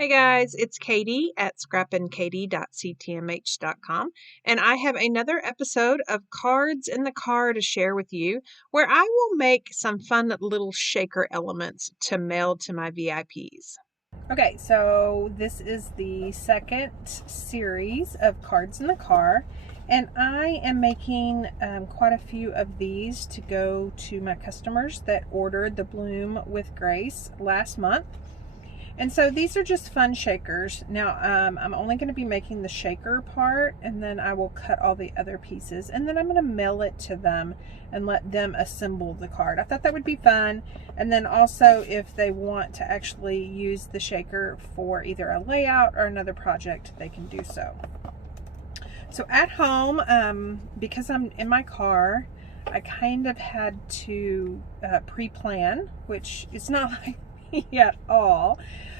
Hey guys, it's Katie at scrappinkaty.ctmh.com, and I have another episode of Cards in the Car to share with you, where I will make some fun little shaker elements to mail to my VIPs. Okay, so this is the second series of Cards in the Car, and I am making quite a few of these to go to my customers that ordered the Bloom with Grace last month. And so these are just fun shakers. Now, I'm only going to be making the shaker part, and then I will cut all the other pieces, and then I'm going to mail it to them and let them assemble the card. I thought that would be fun. And then also, if they want to actually use the shaker for either a layout or another project, they can do so. So at home, because I'm in my car, I kind of had to pre-plan, which is not like me at all.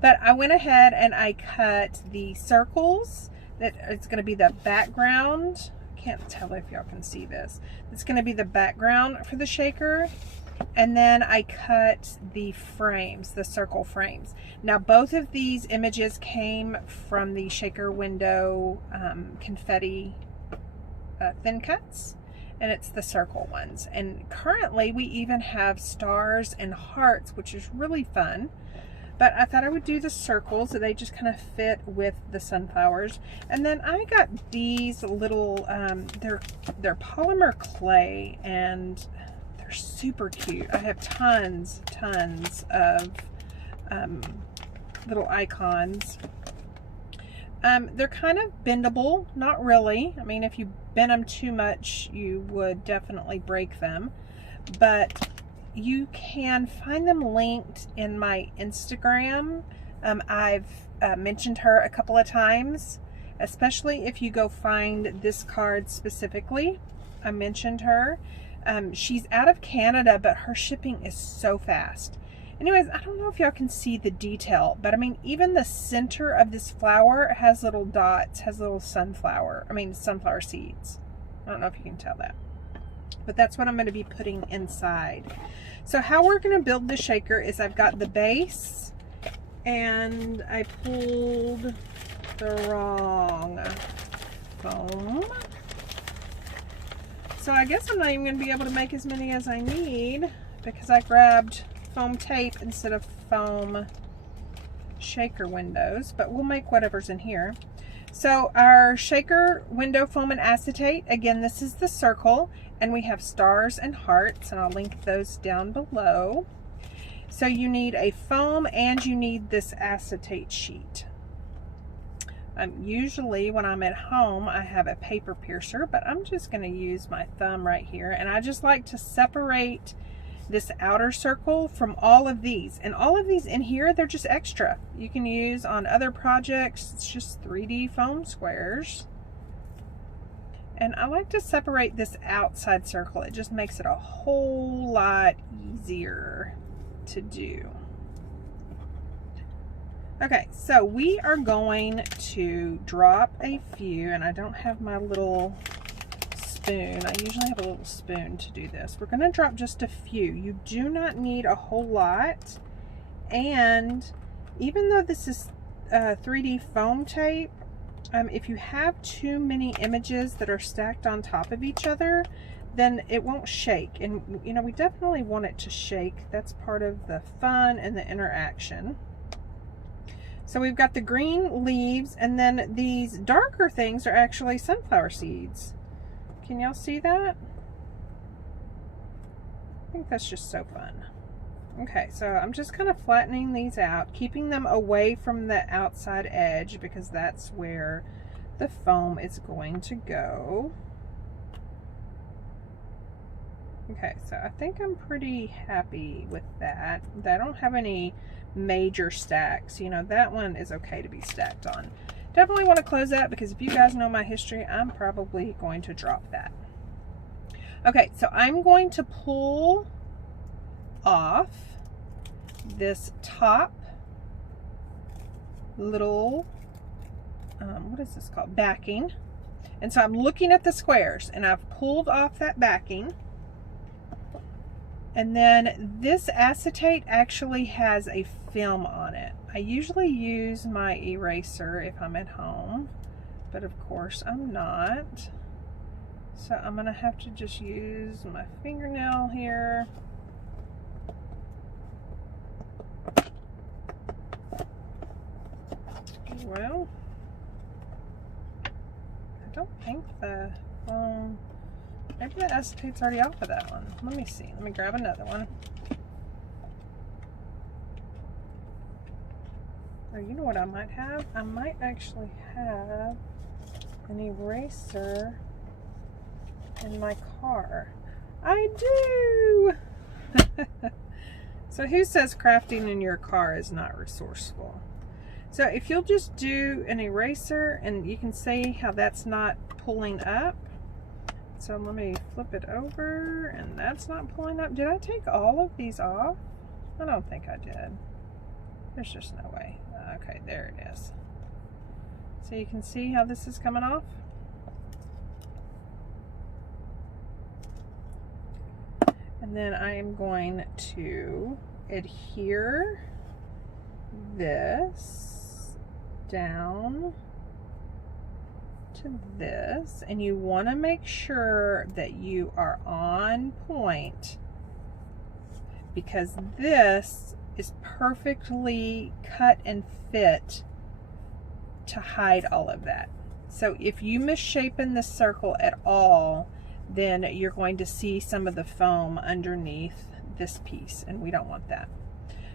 But I went ahead and I cut the circles that it's going to be the background. Can't tell if y'all can see this. It's going to be the background for the shaker. And then I cut the frames, the circle frames. Now both of these images came from the shaker window confetti thin cuts. And it's the circle ones. And currently we even have stars and hearts, which is really fun. But I thought I would do the circles so they just kind of fit with the sunflowers. And then I got these little, they're polymer clay, and they're super cute. I have tons of little icons. They're kind of bendable, not really. I mean, if you bend them too much, you would definitely break them. But you can find them linked in my Instagram. I've mentioned her a couple of times, especially if you go find this card specifically. I mentioned her. She's out of Canada, but her shipping is so fast. Anyways, I don't know if y'all can see the detail, but I mean, even the center of this flower has little dots, has little sunflower seeds. I don't know if you can tell that. But that's what I'm going to be putting inside. So how we're going to build the shaker is I've got the base, and I pulled the wrong foam. So I guess I'm not even going to be able to make as many as I need because I grabbed foam tape instead of foam shaker windows, but we'll make whatever's in here. So our shaker window foam and acetate, again, this is the circle, and we have stars and hearts, and I'll link those down below. So you need a foam and you need this acetate sheet. Usually when I'm at home, I have a paper piercer, but I'm just going to use my thumb right here, and I just like to separate this outer circle from all of these, and all of these in here, they're just extra. You can use on other projects. It's just 3D foam squares. And I like to separate this outside circle. It just makes it a whole lot easier to do. Okay, so we are going to drop a few, and I don't have my little spoon. I usually have a little spoon to do this. We're going to drop just a few. You do not need a whole lot. And even though this is 3D foam tape, if you have too many images that are stacked on top of each other, then it won't shake. And you know, we definitely want it to shake. That's part of the fun and the interaction. So we've got the green leaves, and then these darker things are actually sunflower seeds. Can y'all see that? I think that's just so fun. Okay, so I'm just kind of flattening these out, keeping them away from the outside edge because that's where the foam is going to go. Okay, so I think I'm pretty happy with that. I don't have any major stacks. You know, that one is okay to be stacked on. Definitely want to close that because if you guys know my history, I'm probably going to drop that. Okay, so I'm going to pull off this top little, what is this called? Backing. And so I'm looking at the squares, and I've pulled off that backing. And then this acetate actually has a film on it. I usually use my eraser if I'm at home, but of course I'm not. So I'm gonna have to just use my fingernail here. Well, I don't think the foam, maybe the acetate's already off of that one. Let me see. Let me grab another one. Or you know what I might have? I might actually have an eraser in my car. I do! So who says crafting in your car is not resourceful? So if you'll just do an eraser, and you can see how that's not pulling up. So let me flip it over, and that's not pulling up. Did I take all of these off? I don't think I did. There's just no way. Okay, there it is. So you can see how this is coming off. And then I am going to adhere this down to this, and you want to make sure that you are on point, because this is perfectly cut and fit to hide all of that. So if you misshapen the circle at all, then you're going to see some of the foam underneath this piece, and we don't want that.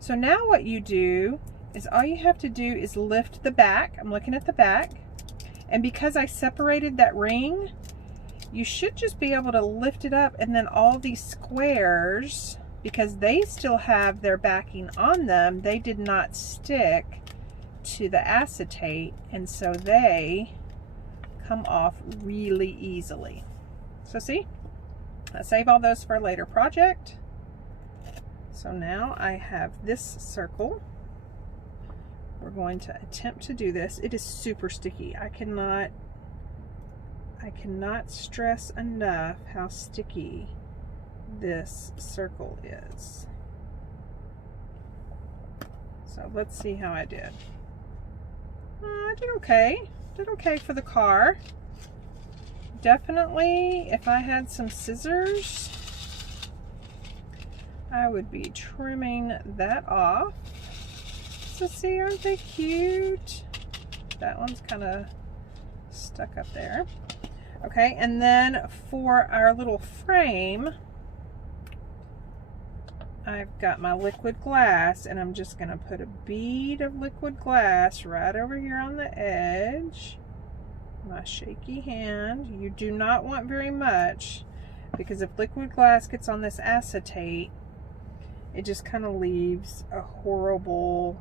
So now what you do is, all you have to do is lift the back. I'm looking at the back, and because I separated that ring, you should just be able to lift it up, and then all these squares, because they still have their backing on them, they did not stick to the acetate, and so they come off really easily. So see, I save all those for a later project. So now I have this circle. We're going to attempt to do this. It is super sticky. I cannot stress enough how sticky this circle is. So let's see how I did. I did okay. Did okay for the car. Definitely, if I had some scissors, I would be trimming that off. So see, aren't they cute? That one's kind of stuck up there. Okay, and then for our little frame, I've got my liquid glass, and I'm just gonna put a bead of liquid glass right over here on the edge. My shaky hand. You do not want very much, because if liquid glass gets on this acetate, it just kind of leaves a horrible,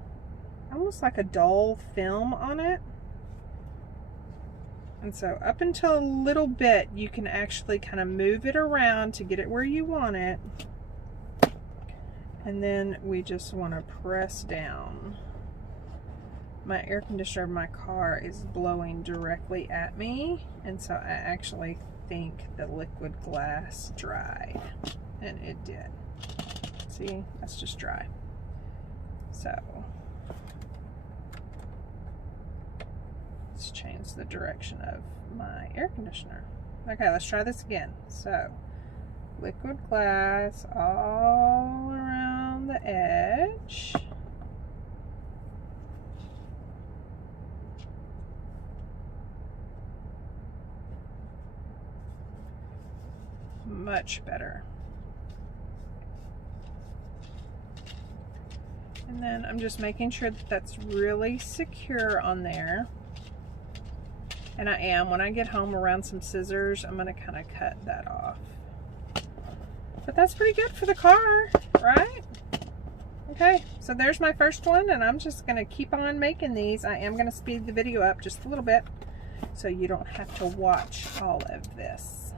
almost like a dull film on it. And so up until a little bit, you can actually kind of move it around to get it where you want it. And then we just want to press down. My air conditioner of my car is blowing directly at me, and so I actually think the liquid glass dried, and it did. See, that's just dry. So let's change the direction of my air conditioner. Okay, let's try this again. So liquid glass all around the edge. Much better. And then I'm just making sure that that's really secure on there. And I am. When I get home around some scissors, I'm going to kind of cut that off. But that's pretty good for the car, right? Okay, so there's my first one, and I'm just going to keep on making these. I am going to speed the video up just a little bit so you don't have to watch all of this.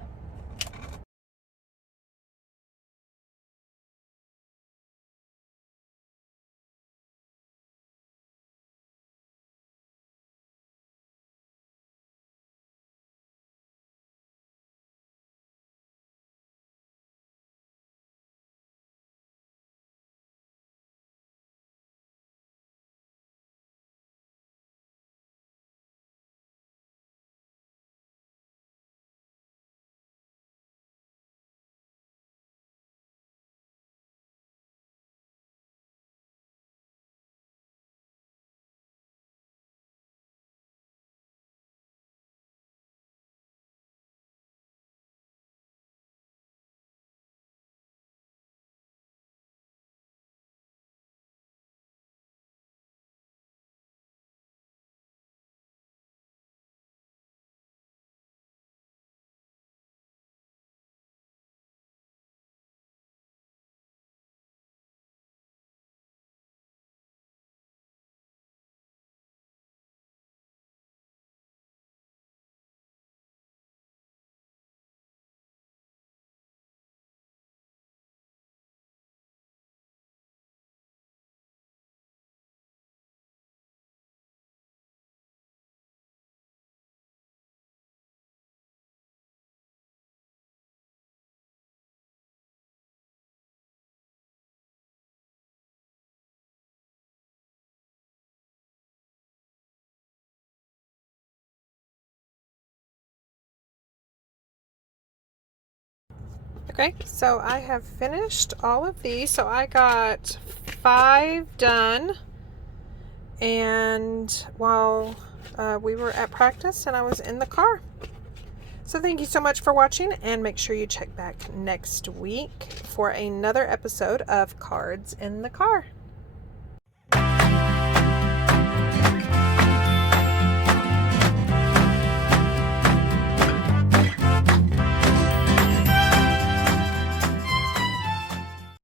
Okay, so I have finished all of these. So I got 5 done, and while we were at practice and I was in the car. So thank you so much for watching, and make sure you check back next week for another episode of Cards in the Car.